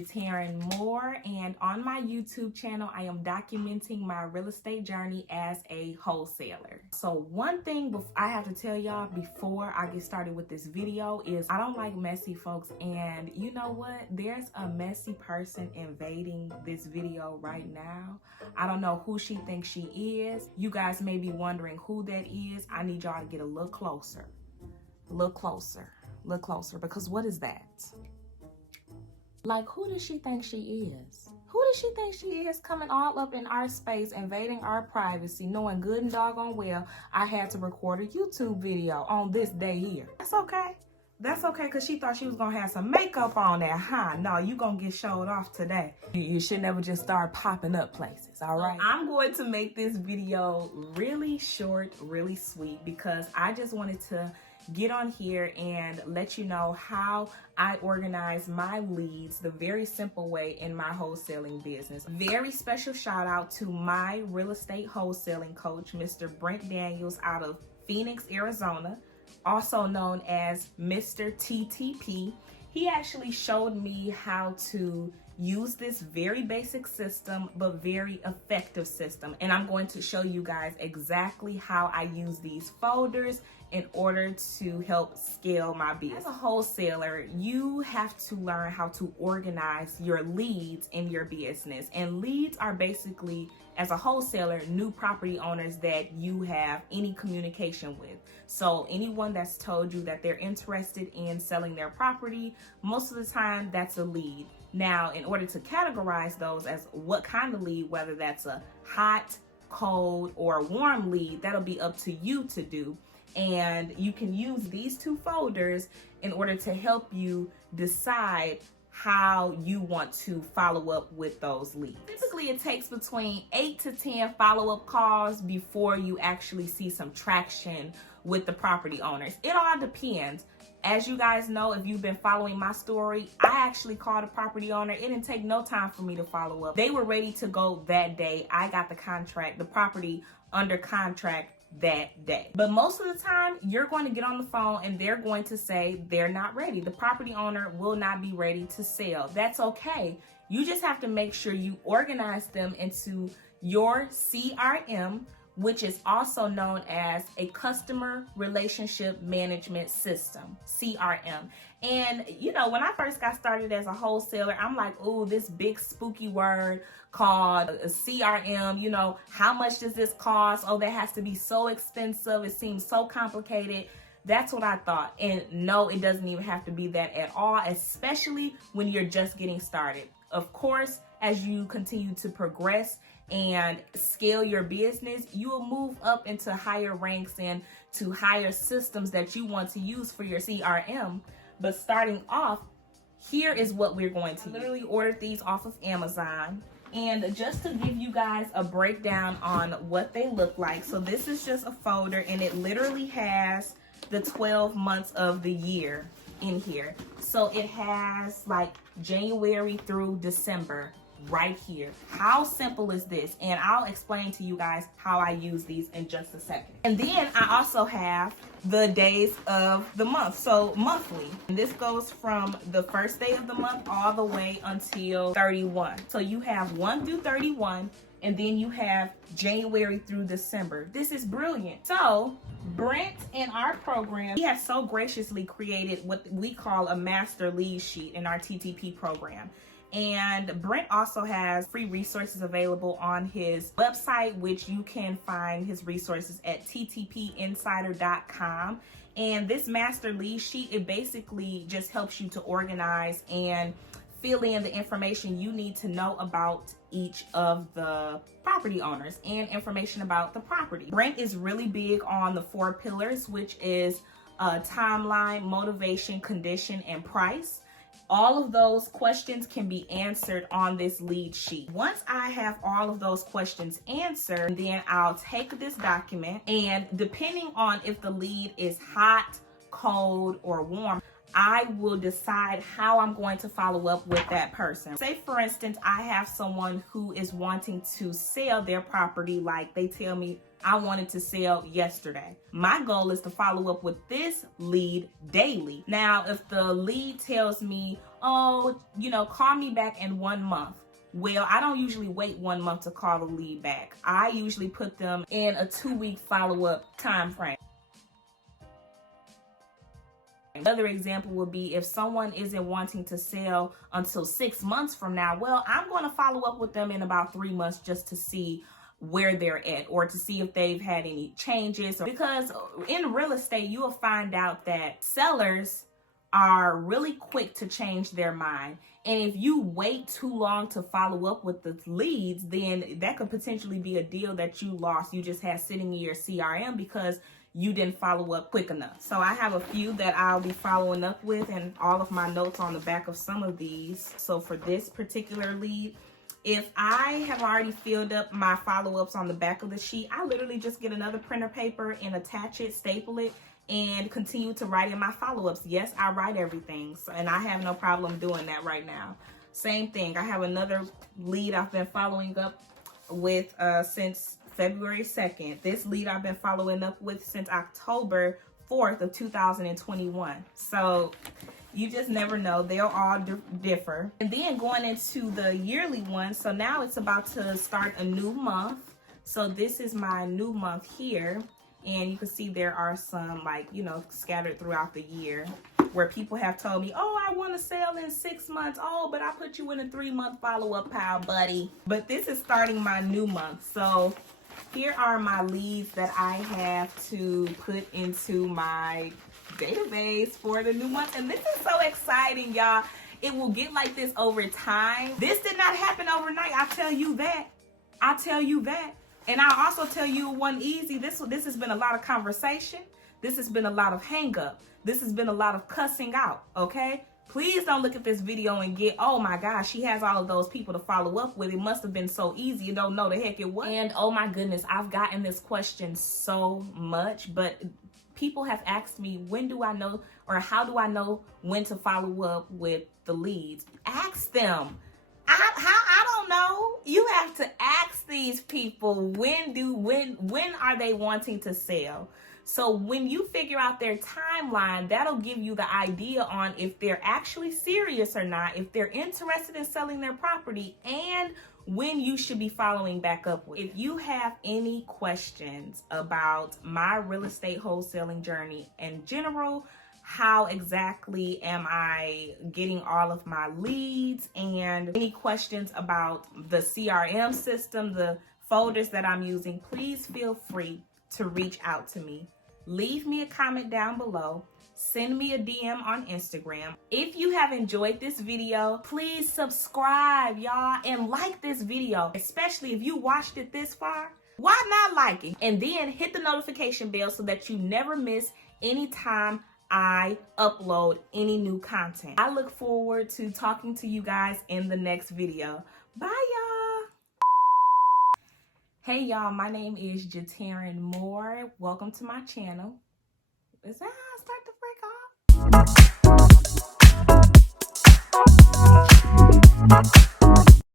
it's Taryn Moore, and on my YouTube channel, I am documenting my real estate journey as a wholesaler. So one thing I have to tell y'all before I get started with this video is I don't like messy folks, and you know what? There's a messy person invading this video right now. I don't know who she thinks she is. You guys may be wondering who that is. I need y'all to get a little closer. Look closer, because what is that? Like, who does she think she is? Who does she think she is coming all up in our space, invading our privacy, knowing good and doggone well I had to record a YouTube video on this day here? That's okay. That's okay, because she thought she was going to have some makeup on there, huh? No, you going to get showed off today. You should never just start popping up places, all right? I'm going to make this video really short, really sweet, because I just wanted to get on here and let you know how I organize my leads the very simple way in my wholesaling business. Very special shout out to my real estate wholesaling coach, Mr. Brent Daniels out of Phoenix, Arizona, also known as Mr. TTP. He actually showed me how to use this very basic system, but very effective system. And I'm going to show you guys exactly how I use these folders in order to help scale my business. As a wholesaler, you have to learn how to organize your leads in your business. And leads are basically, as a wholesaler, new property owners that you have any communication with. So anyone that's told you that they're interested in selling their property, most of the time that's a lead. Now, in order to categorize those as what kind of lead, whether that's a hot, cold, or warm lead, that'll be up to you to do. And you can use these two folders in order to help you decide how you want to follow up with those leads. Typically, it takes between 8 to 10 follow-up calls before you actually see some traction with the property owners. It all depends. As you guys know, if you've been following my story, I actually called a property owner. It didn't take no time for me to follow up. They were ready to go that day. I got the property under contract that day. But most of the time, you're going to get on the phone and they're going to say they're not ready. The property owner will not be ready to sell. That's okay. You just have to make sure you organize them into your CRM, which is also known as a customer relationship management system, CRM. And you know, when I first got started as a wholesaler, I'm like, oh, this big spooky word called a CRM, you know, how much does this cost? Oh, that has to be so expensive. It seems so complicated. That's what I thought. And no, it doesn't even have to be that at all, especially when you're just getting started. Of course, as you continue to progress and scale your business, you will move up into higher ranks and to higher systems that you want to use for your CRM. But starting off, here is what we're going to literally order these off of Amazon. And just to give you guys a breakdown on what they look like. So this is just a folder, and it literally has the 12 months of the year in here. So it has like January through December right here. How simple is this? And I'll explain to you guys how I use these in just a second. And then I also have the days of the month, so monthly. And this goes from the first day of the month all the way until 31. So you have 1 through 31, and then you have January through December. This is brilliant. So Brent in our program, he has so graciously created what we call a master lead sheet in our TTP program. And Brent also has free resources available on his website, which you can find his resources at ttpinsider.com. And this master lead sheet, it basically just helps you to organize and fill in the information you need to know about each of the property owners and information about the property. Brent is really big on the 4 pillars, which is timeline, motivation, condition, and price. All of those questions can be answered on this lead sheet. Once I have all of those questions answered, then I'll take this document, and depending on if the lead is hot, cold, or warm, I will decide how I'm going to follow up with that person. Say, for instance, I have someone who is wanting to sell their property, like they tell me, I wanted to sell yesterday. My goal is to follow up with this lead daily. Now, if the lead tells me, oh, call me back in 1 month. Well, I don't usually wait 1 month to call the lead back. I usually put them in a 2-week follow-up time frame. Another example would be if someone isn't wanting to sell until 6 months from now, well, I'm going to follow up with them in about 3 months just to see where they're at, or to see if they've had any changes. Because in real estate, you will find out that sellers are really quick to change their mind. And if you wait too long to follow up with the leads, then that could potentially be a deal that you lost. You just had sitting in your CRM because you didn't follow up quick enough. So I have a few that I'll be following up with, and all of my notes on the back of some of these. So for this particular lead, if I have already filled up my follow-ups on the back of the sheet, I literally just get another printer paper and attach it, staple it, and continue to write in my follow-ups. Yes, I write everything, and I have no problem doing that right now. Same thing, I have another lead I've been following up with since February 2nd. This lead I've been following up with since October 4th of 2021. So you just never know. They'll all differ. And then going into the yearly one, so now it's about to start a new month. So this is my new month here. And you can see there are some scattered throughout the year where people have told me, oh, I want to sell in 6 months. Oh, but I put you in a 3-month follow-up pile, buddy. But this is starting my new month. So here are my leads that I have to put into my database for the new month. And this is so exciting, y'all. It will get like this over time. This did not happen overnight. I tell you that. And I'll also tell you one easy. This has been a lot of conversation. This has been a lot of hang up. This has been a lot of cussing out, okay? Please don't look at this video and get, oh my gosh, she has all of those people to follow up with. It must have been so easy. You don't know the heck it was. And oh my goodness, I've gotten this question so much, but people have asked me, when do I know, or how do I know when to follow up with the leads? Ask them. I don't know. You have to ask these people, when are they wanting to sell? So when you figure out their timeline, that'll give you the idea on if they're actually serious or not, if they're interested in selling their property, and when you should be following back up with. If you have any questions about my real estate wholesaling journey in general, how exactly am I getting all of my leads, and any questions about the CRM system, the folders that I'm using, please feel free to reach out to me. Leave me a comment down below. Send me a DM on Instagram. If you have enjoyed this video, please subscribe, y'all, and like this video, especially if you watched it this far. Why not like it? And then hit the notification bell so that you never miss any time I upload any new content. I look forward to talking to you guys in the next video. Bye, y'all. Hey, y'all, my name is Jatarin Moore. Welcome to my channel. Is that how I start to break off?